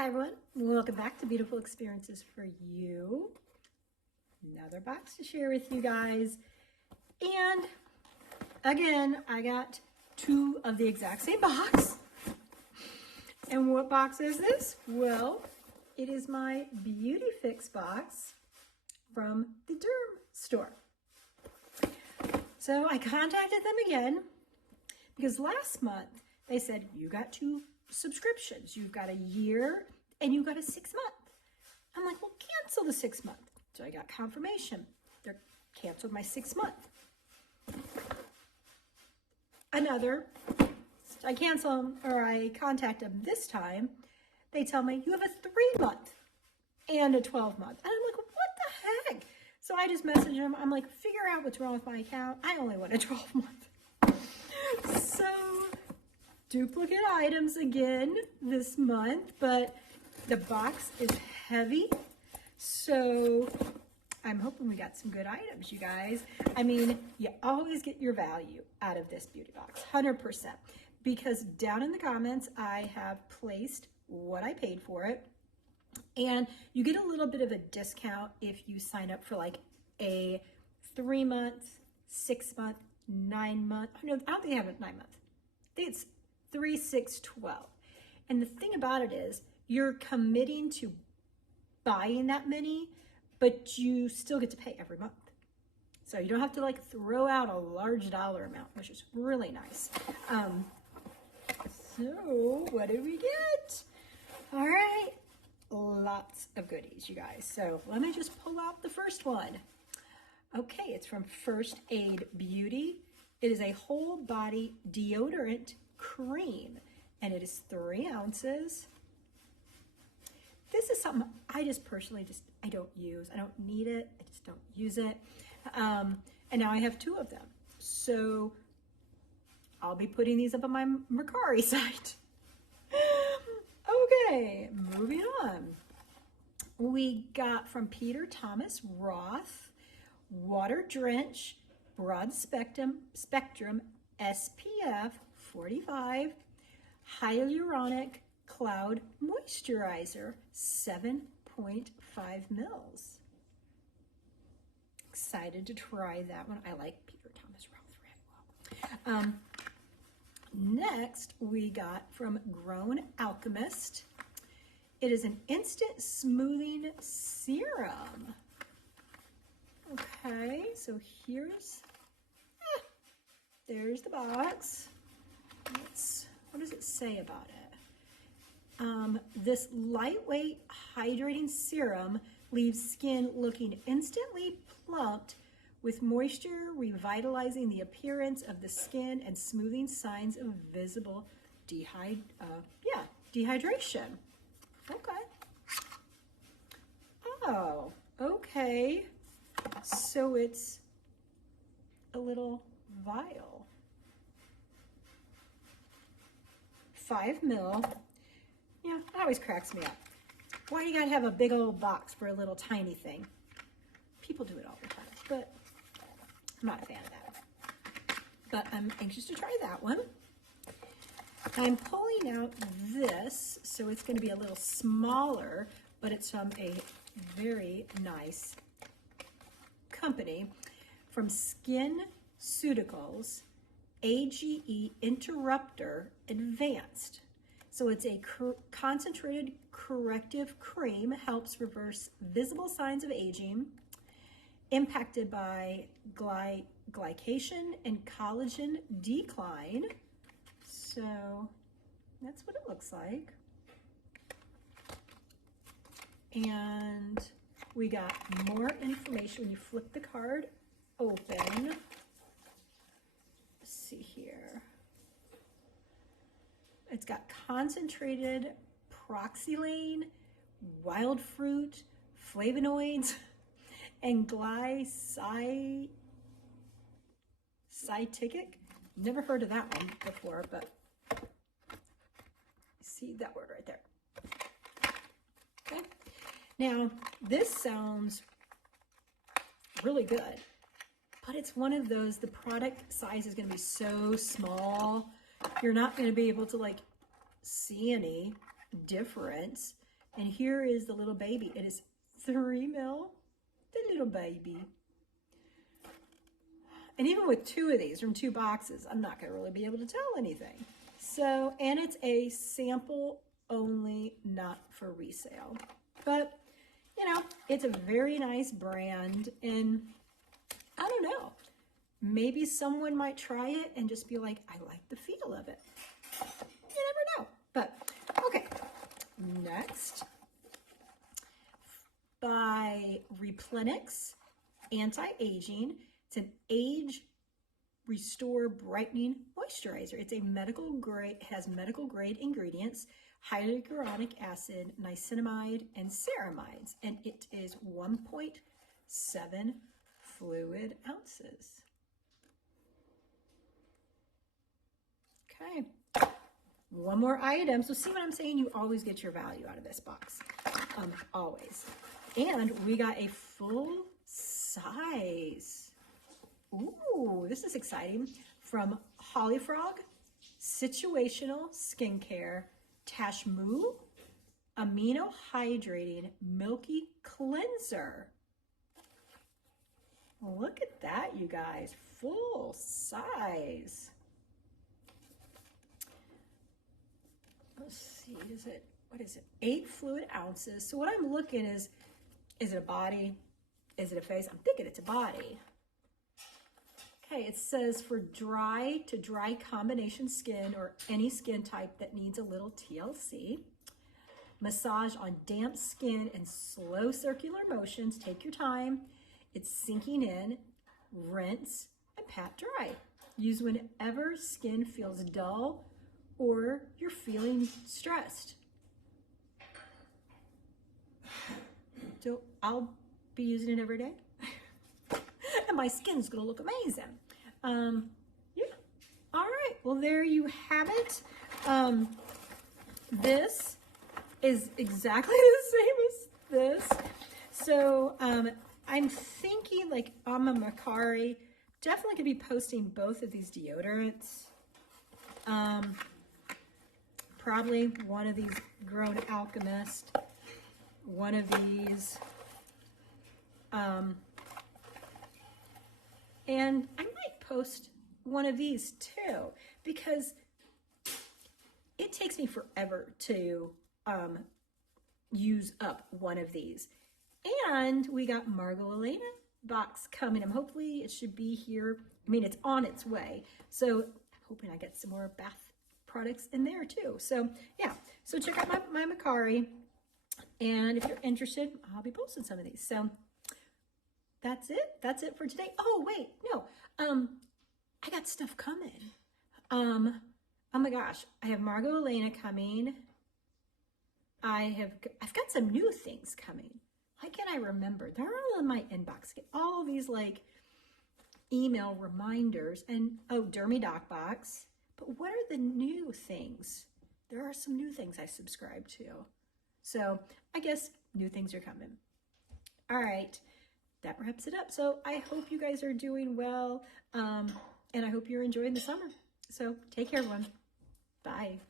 Hi everyone, welcome back to Beautiful Experiences for You. Another box to share with you guys. And again, I got two of the exact same box. And what box is this? Well, it is my BeautyFix box from the Dermstore. So I contacted them again because last month they said you got two subscriptions. You've got a year and you've got a 6 month. I'm like, well, cancel the 6 month. So I got confirmation. They're canceled my 6 month. I cancel them, or I contact them this time. They tell me you have a 3 month and a 12 month. And I'm like, what the heck? So I just message them. I'm like, figure out what's wrong with my account. I only want a 12 month. So duplicate items again this month, but the box is heavy. So I'm hoping we got some good items, you guys. I mean, you always get your value out of this beauty box, 100%. Because down in the comments, I have placed what I paid for it. And you get a little bit of a discount if you sign up for like a 3 month, 6 month, 9 month. No, I don't think they have a 9 month. I think it's 3, 6, 12. And the thing about it is you're committing to buying that many, but you still get to pay every month. So you don't have to like throw out a large dollar amount, which is really nice. So what did we get? All right, lots of goodies, you guys. So let me just pull out the first one. Okay, it's from First Aid Beauty. It is a whole body deodorant cream, and it is 3 ounces. This is something I just personally I don't use. I don't need it. I just don't use it. And now I have 2 of them. So I'll be putting these up on my Mercari site. Okay, moving on. We got from Peter Thomas Roth, Water Drench, Broad Spectrum SPF 45 Hyaluronic Cloud Moisturizer, 7.5 mils. Excited to try that one. I like Peter Thomas Roth very well. Next, we got from Grown Alchemist. It is an instant smoothing serum. Okay, so there's the box. What does it say about it? This lightweight hydrating serum leaves skin looking instantly plumped with moisture, revitalizing the appearance of the skin and smoothing signs of visible dehydration. Okay. Oh, okay. So it's a little vial. 5 mil. Yeah, that always cracks me up. Why you gotta have a big old box for a little tiny thing? People do it all the time, but I'm not a fan of that. But I'm anxious to try that one. I'm pulling out this, so it's gonna be a little smaller, but it's from a very nice company, from SkinCeuticals, AGE Interrupter Advanced. So it's a concentrated corrective cream, helps reverse visible signs of aging, impacted by glycation and collagen decline. So that's what it looks like. And we got more information when you flip the card open. Let's see here. It's got concentrated proxylane, wild fruit, flavonoids, and glycidic. Never heard of that one before, but see that word right there. Okay. Now, this sounds really good, but it's one of those, the product size is going to be so small, you're not going to be able to like see any difference. And here is the little baby. It is 3 mil, the little baby. And even with 2 of these from 2 boxes, I'm not going to really be able to tell anything. So, and it's a sample only, not for resale. But, you know, it's a very nice brand. And I don't know, maybe someone might try it and just be like, I like the feel of it. You never know. But, okay. Next, by Replenix Anti-Aging. It's an Age Restore Brightening Moisturizer. It's a medical grade, has medical grade ingredients, hyaluronic acid, niacinamide, and ceramides, and it is 1.7 fluid ounces. Okay. One more item. So see what I'm saying? You always get your value out of this box. Always. And we got a full size. Ooh, this is exciting. From Holly Frog, Situational Skincare, Tashmoo, Amino Hydrating Milky Cleanser. Look at that, you guys. Full size. Let's see, what is it? 8 fluid ounces. So what I'm looking is it a body? Is it a face? I'm thinking it's a body. Okay, it says for dry to dry combination skin or any skin type that needs a little TLC. Massage on damp skin and slow circular motions. Take your time. It's sinking in. Rinse and pat dry. Use whenever skin feels dull or you're feeling stressed. So I'll be using it every day. And my skin's gonna look amazing. Yeah. All right. Well, there you have it. This is exactly the same as this. So I'm thinking like Amma Makari, definitely gonna be posting both of these deodorants. Probably one of these Grown Alchemist, one of these. And I might post one of these too, because it takes me forever to use up one of these. And we got Margot Elena box coming. Hopefully it should be here. I mean, it's on its way. So I'm hoping I get some more bath products in there too. So yeah, so check out my Makari. And if you're interested, I'll be posting some of these. So that's it. That's it for today. Oh, wait, no. I got stuff coming. Oh my gosh, I have Margot Elena coming. I've got some new things coming. Why can't I remember? They're all in my inbox. Get all these like email reminders and Dermy box. But what are the new things? There are some new things I subscribe to. So I guess new things are coming. All right. That wraps it up. So I hope you guys are doing well, and I hope you're enjoying the summer. So take care, everyone. Bye.